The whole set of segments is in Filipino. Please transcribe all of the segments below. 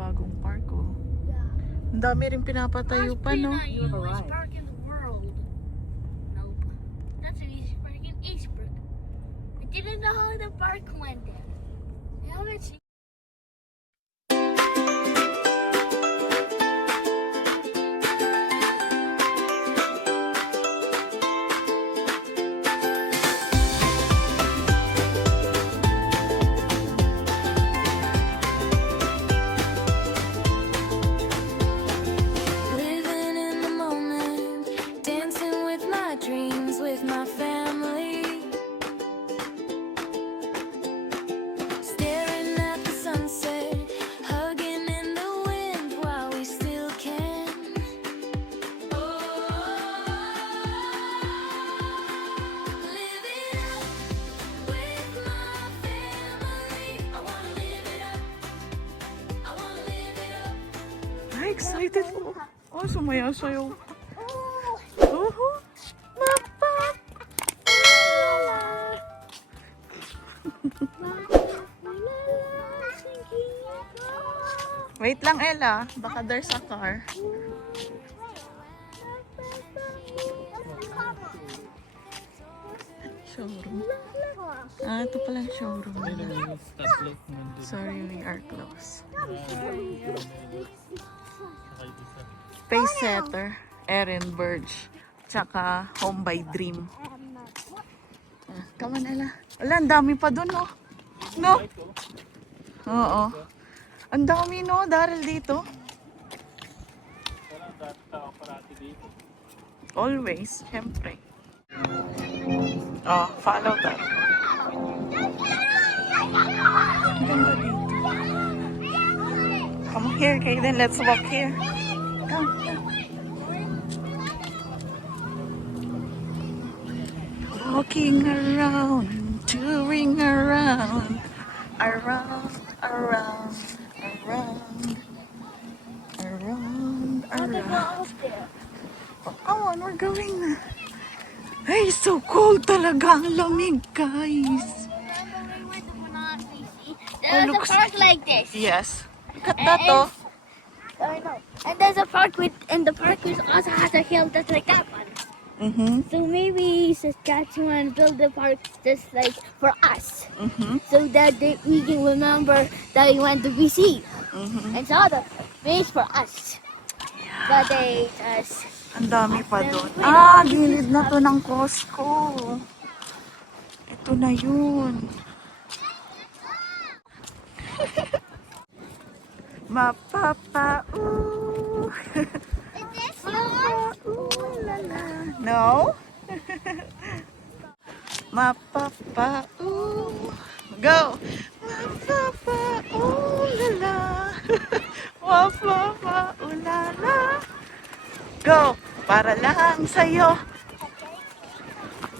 bagong park, oh. Ang dami rin pinapatayo pa, no? Easiest park in the world. Nope. That's the easiest park in Eastbrook. I didn't know how the park went there. Now let's see. Living in the moment, dancing with my dreams, with my family. Staring at the sunset, hugging in the wind while we still can. Living up with my family. I wanna live it up. I wanna live it up. Ay, excited po. Oh, sumayaw-sayaw. Oh, mapa! Wait lang, Ella. Baka there's a car. Showroom. Ah, ito pala yung showroom. Sorry, we are closed. Space Setter, Erin Burge, tsaka Home by Dream. Ah, come on, Ella. Wala, ang dami pa dun, no? No? Oo. Ang dami, no? Daryl dito. Always, syempre. Oh, follow that. Ang ganda dito. Come here, Kaden. Let's walk here. Come. Walking around, touring around, around, around, around, around, around. Oh, come on, we're going na. Ay, so cold talaga. Ang lamig, guys. Remember we went to Monotony Sea? Oh, There's a looks- park like this. Yes. Look at that, oh. I know. And there's a park and the park also has a hill just like that one. Mm-hmm. So maybe Saskatchewan built the park just like for us. Mm-hmm. So that we can remember that we went to BC. Mm-hmm. And saw the base for us. But they just... Ang dami pa doon. Ah, gilid na to ng Costco. Ito na yun. Mapapa, ooh. Mapa, ooh, la la. No? Mapapa, ooh. Go. Mapapa, ooh, la la. Mapapa, ooh, la la. Go! Para lang sa'yo.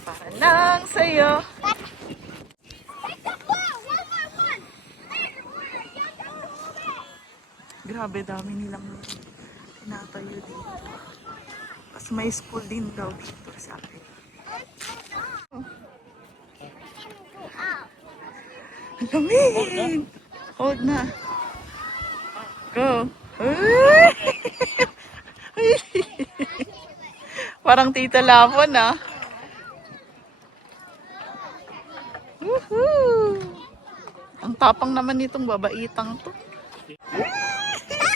Para lang sa'yo. Grabe, dami nilang tinatayo dito. Tapos may school din daw dito sa akin. Ang lamig! Hold na. Go! Parang Tita Lamon, ah. Woohoo! Ang tapang naman nitong babaitang to.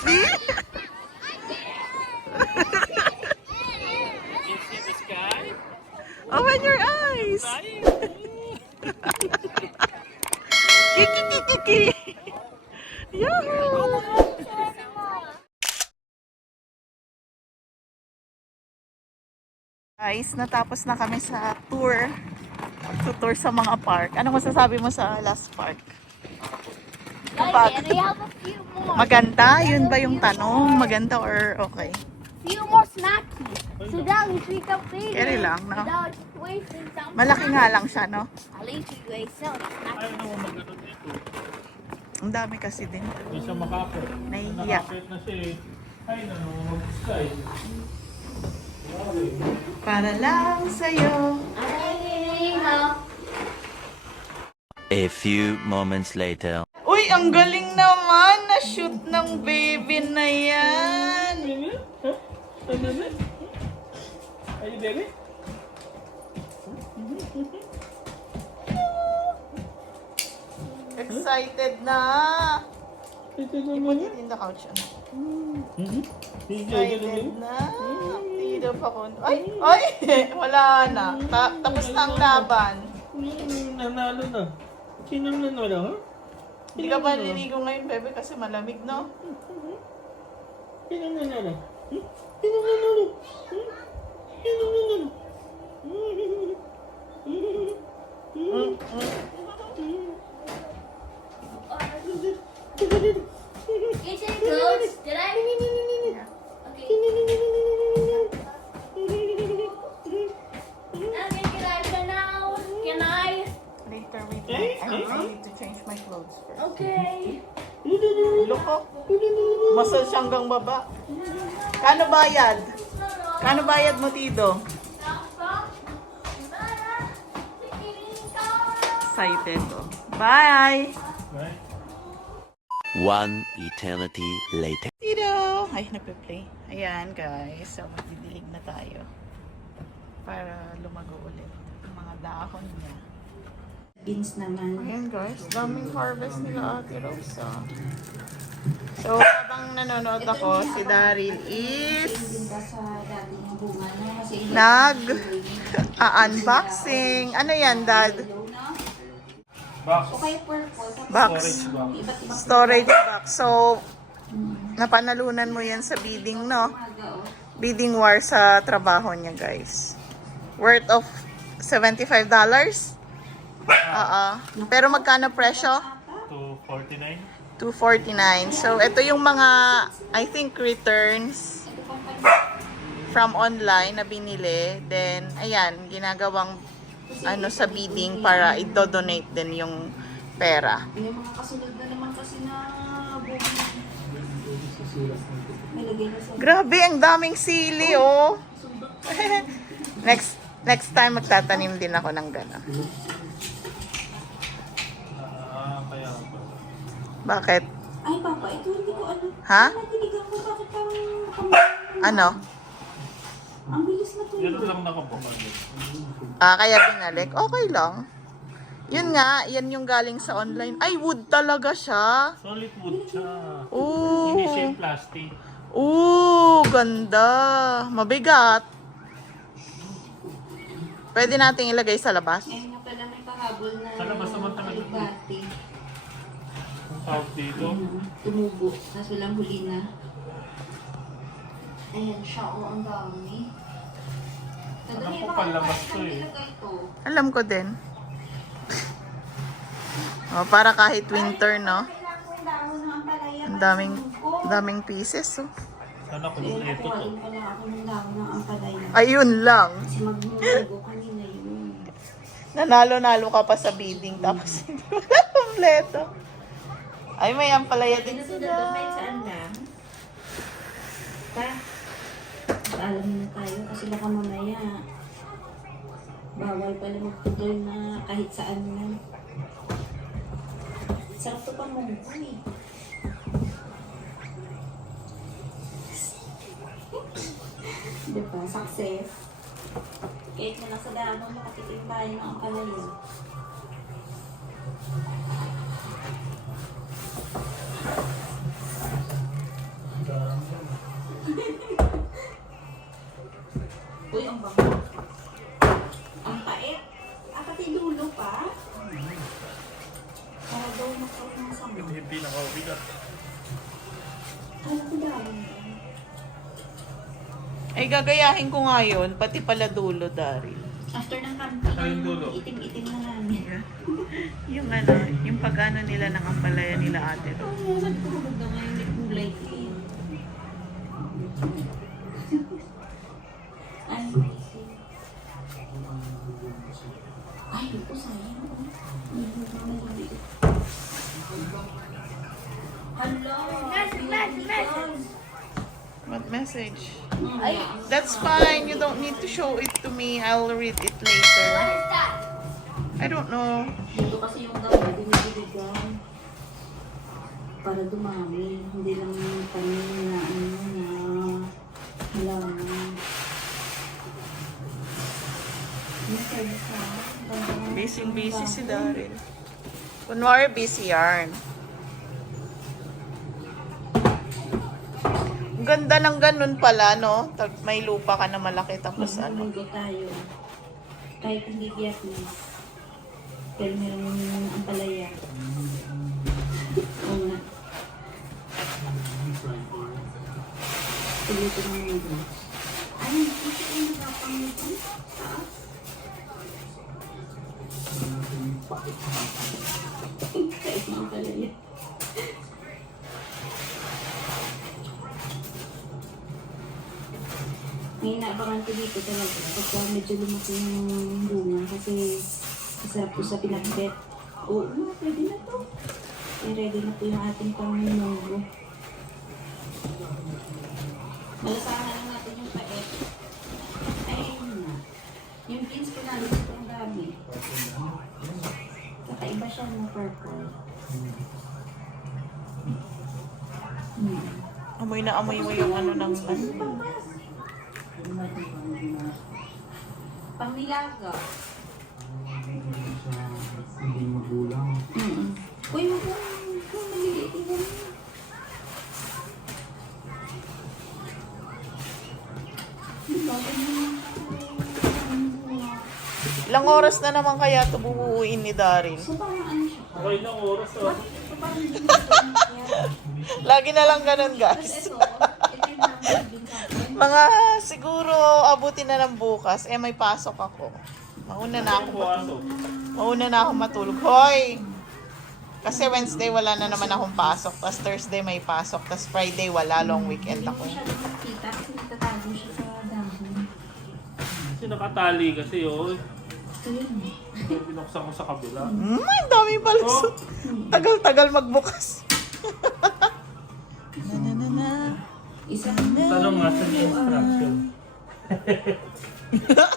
See? Open your eyes! Kiki kiki kiki! Yahoo! Guys, natapos na kami sa tour. Magtutour sa mga park. Anong masasabi mo sa last park? And we have a few more. Maganda? Yun ba yung tanong? Maganda or okay? Few more snackies. So that at least we can play Carry them lang, no? without wasting some Malaki nga lang siya, no? At least we waste some snackies. Ang dami kasi din. Hindi siya makapit. Nahihiya. Nakapit na siya eh. Ay, nanunod-sky. Para lang sa'yo. A few moments later. Uy, ang galing naman na shoot ng baby. Ayan. Baby? Huh? Hey, baby? Are you baby? Excited na. Ito You naman. put it in the couch. Ano? Excited Excited na. Tito pa ko. Ay! Ay! Wala na. Tapos na ang laban. Nanalo na. Sinong nanalo, ha? Hindi ka ba naliligo ngayon, bebe? Kasi malamig, no? Sinong nanalo? Sinong nanalo? Sinong nanalo? You say clothes? Did I? Okay. Okay, can I for now? Can I? Later, wait lang. I need to change my clothes first. Okay. Look ko. Masal siya hanggang baba. Kano bayad? Kano bayad mo, Tito? Excited ko. Bye! Right? One eternity later. Tito! Ay, nagpe-play. Ayan, guys. So, magdidilig na tayo. Para lumago ulit ang mga dahon niya. Beans naman. Ayan, guys. Daming harvest nila, Ate Rosa. So, habang nanonood ako, si Daryl is Binta sa dati ng bunga na kasi unboxing. Ano yan, Dad? Box. Okay, purple. Box. Storage box. Iba't ibang Storage box. So, napanalunan mo yan sa bidding, no? umaga, oh. Bidding war sa trabaho niya, guys. Worth of $75? Oo. Pero magkano presyo? 249. $249. So, ito yung mga, I think, returns from online na binili. Then, ayan, ginagawang sa bidding para i-donate din yung pera. Yung mga kasunod na naman kasi na bunga. Nilagay na sa Grabe, ang daming sili, oh. Next time, magtatanim din ako ng gano'n. Kaya Bakit? Ay, Papa, ito hindi ko ano. Ha? Natiligan ko bakit parang Ano? ang bilis na to. Ganun lang nakapamagin. Kaya binalik. Okay lang. Yun nga, yan yung galing sa online. Ay, wood talaga siya. Solid wood siya. Ooh. Hindi siya yung plastic. Ooh, ganda. Mabigat. Pwede nating ilagay sa labas. Ngayon nga pala may pahabol na Sa labas naman talaga. alikate. Ang tawag dito. Tumubo. Tapos walang huli na. Ayan siya, oh, ang dami. Alam ko palabas to eh. Alam ko din. Para kahit winter, no? Ang daming pieces, oh. Sana kung ito to. Kuhain pala ako ng dami ng ampalaya. Ayun lang. Kasi magmumugo kanina yun. Nanalo-nalo ka pa sa bidding, tapos hindi mo na kompleto. Ay, may ampalaya din sila. Saan lang? Pa, paalam na tayo kasi baka mamaya bawal pala magputol na kahit saan lang. Sarap to pang munggo eh. Diba? Success. Kahit na nasa damo, makatikim tayo ng ampalaya. Uy, ang bango. Ang pait. Pati dulo pa. Para daw magkaroon ng sama. Hindi pinakabigat. Ano ko daw? Ay, gagayahin ko nga yun, pati pala dulo, Daryl. After ng camping, Ay, dulo. itim-itim na namin. Yung yung pag-ano nila ng ampalaya nila, Ate Ro. Ang nagtulog na ngayon, may kulay din. Ay, ay, ito sayang. Hello! What message? Ay, That's fine, you don't need to show it to me. I'll read it later. I don't know. dito kasi yung dami, dinidiligan. Para dumami, hindi lang yung tanim na Busy si Daryl. Kunwari busy yarn. Ang ganda ng ganun pala, no? May lupa ka na malaki tapos ano. Magluluto tayo. Kahit hindi Vietnamese. Pero meron ang palaya. Oo nga. Pulutin mo nito. Ay, ito yung nagapang nito. Taas. Kahit mga palaya. May inaabangan ko dito talaga pagka medyo lumaki yung bunga kasi masarap po sa pinakbet. Oo, pwede na to. Ready na po yung ating pang-munggo. Malasahan lang natin yung paet. Ayun na. Yung beans ko na, ang dami. Kakaiba siya ng purple. Amoy na amoy mo yung ano ng... Pangnilaga. Hindi magulang. Uy, wag mo. Maliliit yung ganun. Ilang oras na naman kaya ito bubuuin ni Daryl? So parang ano siya? Okay lang oras ah. So parang hindi mo siya. Lagi na lang ganun, Tapos guys. ito, ito yung nabibig sa akin. Mga siguro abutin na ng bukas. Eh, may pasok ako. Mauna na ako matulog. Mauna na ako matulog. Hoy! Kasi Wednesday wala na naman akong pasok. Tapos Thursday may pasok. Tapos Friday wala. Long weekend Hindi ako. mo siya nakikita kasi nagtatago siya sa dahon. Kasi nakatali kasi oh. Ayun. Binuksan ko sa kabila. Ang dami palusot. Tagal-tagal magbukas. na. Isang Tanong nga sa instruction. Ay,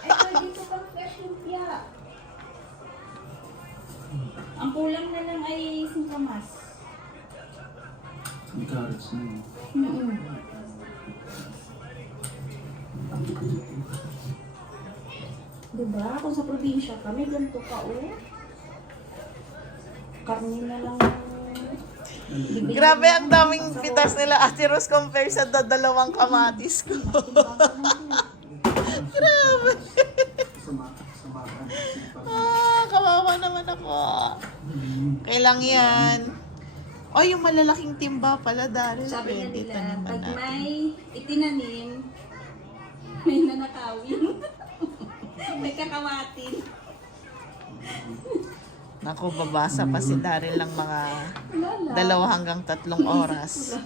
pwede ko pang fresh lumpia. Ang kulang na lang ay singkamas. May carrots na yun. Diba? Kung sa probinsya ka, may ganito ka, oh. Karne na lang. Bibili Grabe, mo ang daming pitas nila Ate Rose compare sa dalawang kamatis ko. Grabe. Kawawa naman ako. Kailang yan. O, yung malalaking timba pala, Daryl. Sabi na Pwede nila, taniman pag natin. may itinanim, may nanakawin. May kakawatin. Naku, babasa pa si Daryl ng mga 2 hanggang 3 oras.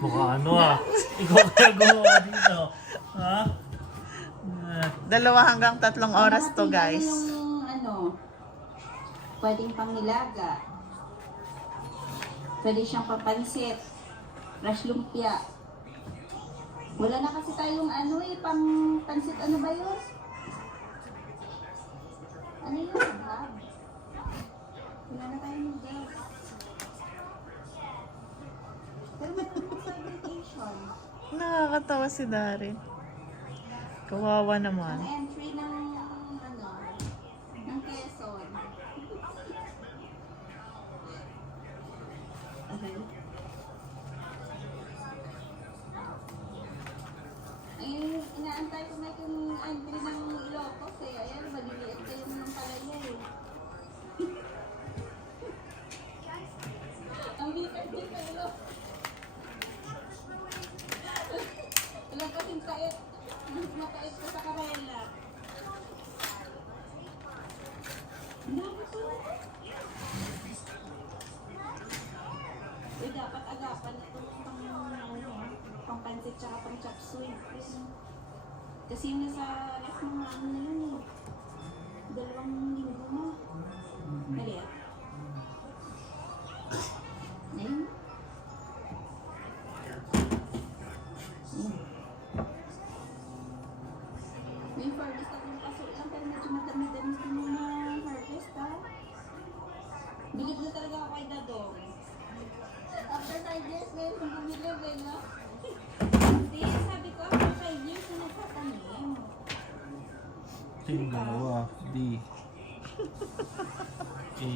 Mukha ano ah. Ikaw kaya gumawa dito. Ha? 2 hanggang 3 oras to, Kalahati guys. na yung ano, pwedeng pangnilaga. Pwede siyang papansit. Fresh lumpia. Wala na kasi tayong ano eh, pang pansit ano ba yun? Ano yun? Hab? Wala na tayong hab. Pero maganda sa invitation. Nakakatawa si Daryl. Kawawa Ang naman. entry ng ano, ng Quezon. Okay. Ay, inaantay ko na yung entry ng Ilocos eh. Ayan, maliliit kayo ng palaya eh. Ang liit din sa Ilocos. Wala kasing kait. Mas makait ko sa Karela. Ang dami ko. Uy, dapat agapan ito pang pansit tsaka pang chop suey. Kasi yung nasa ref mga ano na yun eh. 2 linggo na. Maliit. Ayun. May harvest akong paso lang pero medyo madami-dami sa mga harvest ha. Bilib na talaga ako kay Dadong. After 5 years ngayon kung bumilib eh no? Hindi, sabi ko after 5 years Ting, dalawa. D. A.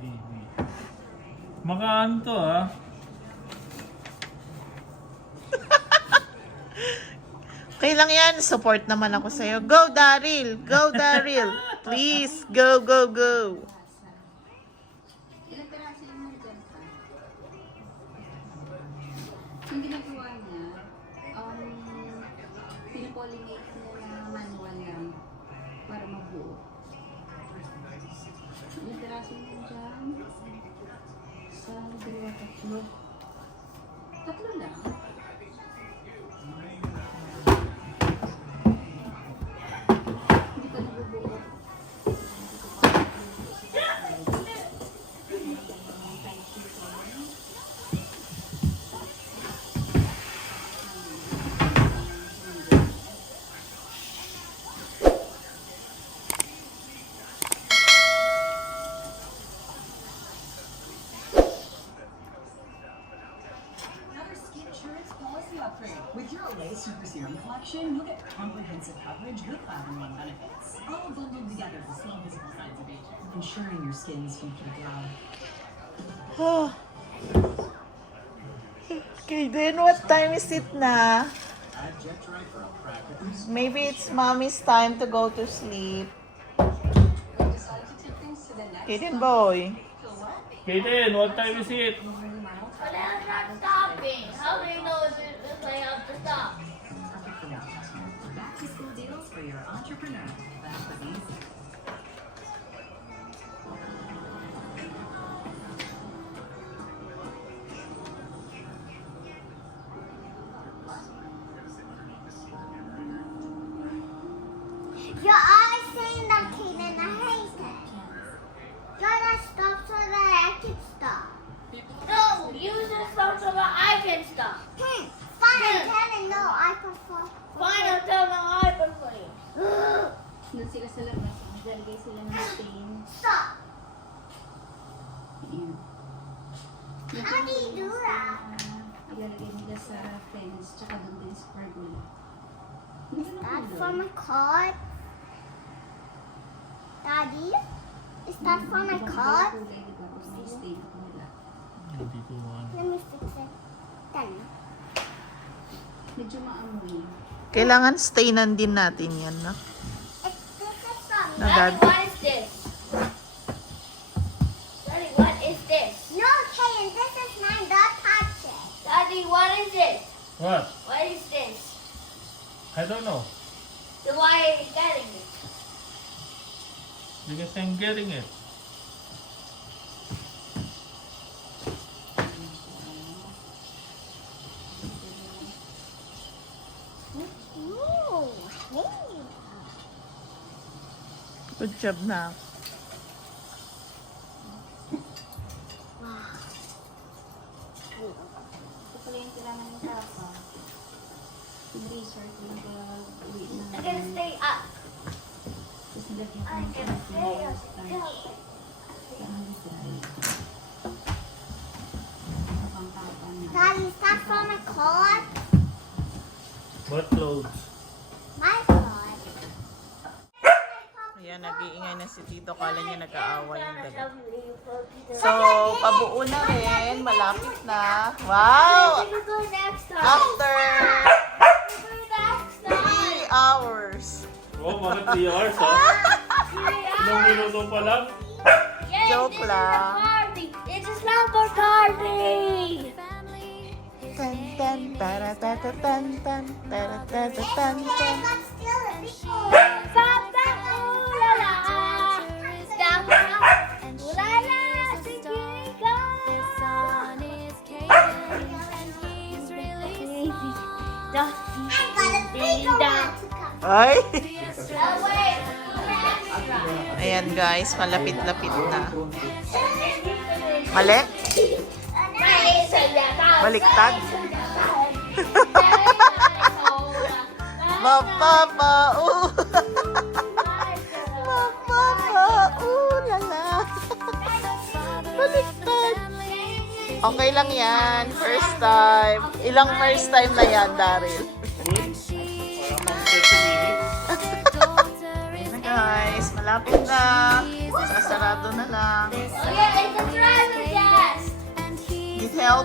A, B. Makaan to ah. Okay lang yan. Support naman ako sa'yo. Go, Daryl! Go, Daryl! Please, go, go, go! Ilang piraso yung mga dyan pa? Yung ginagawa niya, pinipollinate niya na manual lang para mabuo. Ilang piraso yung dyan? Sa dalawa, tatlo. Tatlo lang. Hindi pa nabubuo. Another skin insurance policy upgrade. With your Olay Super Serum collection, you'll get comprehensive coverage with Platinum benefits, all bundled together to slow visible signs of aging, ensuring your skin's future glow. Okay, then what time is it na? Maybe it's mommy's time to go to sleep. We've decided to take things to the next Kaden boy. Kaden, what time is it? But I'm not stopping. How do you know if I have to stop? Perfect for multitasking. Back to school deals for your entrepreneur. That's what easy. Your eyes saying that, Kaden, I hate it. Gotta stop so that I can stop. No, use this stuff so that I can stop. Fine, I'm telling no, I can fall. Fine, I'll tell the iPad for you. Doon sila sa labas, maglalagay sila ng stain. Stop. Ayan. How do you do that? Ilalagay nila sa fence, tsaka doon din sa pergola. That's for my card. Daddy, is that for my card? Kulay, di ba? Kung may stain ako nila. Hindi ko maano. Let me fix it. Then. Medyo maamoy. Kailangan stainan din natin yan, no? This is from No, Daddy, Dad. what is this? Daddy, what is this? No, Kaden, this is mine. Don't touch it. Daddy, what is this? What? What is this? I don't know. Then why are you getting it? Because I'm getting it. Ooh, hey. Good job na. Ito pala yung kailangan ng papa. Yung resort, yung uwi na. I can stay up. Tapos nilagyan ko I ng can stay konting up. starch. Kailangan dry. Ito pang papa na. Daddy, is that for my card? What clothes? My card. Ayan, nag-iingay na si Tito. Kala niya nag-aaway yung dalawa. So, So, pabuo na rin. Malapit na. Wow! After 3 hours. Oh, bakit 3 hours ha? Ilang minuto pa lang? Joke lang. It's a slumber party! Tan tan tara tata tan tan tara tata tan tan. Let's steal it before. Papa, ooh la la! Stop! Ooh la la! I got a bigger one to come. Ay! Oh, wait! Extra! Ayan guys, malapit-lapit na. Mali? Baliktad? Mapapau! Mapapau! Lala! Baliktad! Okay lang yan. First time. Ilang first time na yan, Daryl? Malapit na. Sasarado na lang. Oh yeah, it's a driver gas. Need help?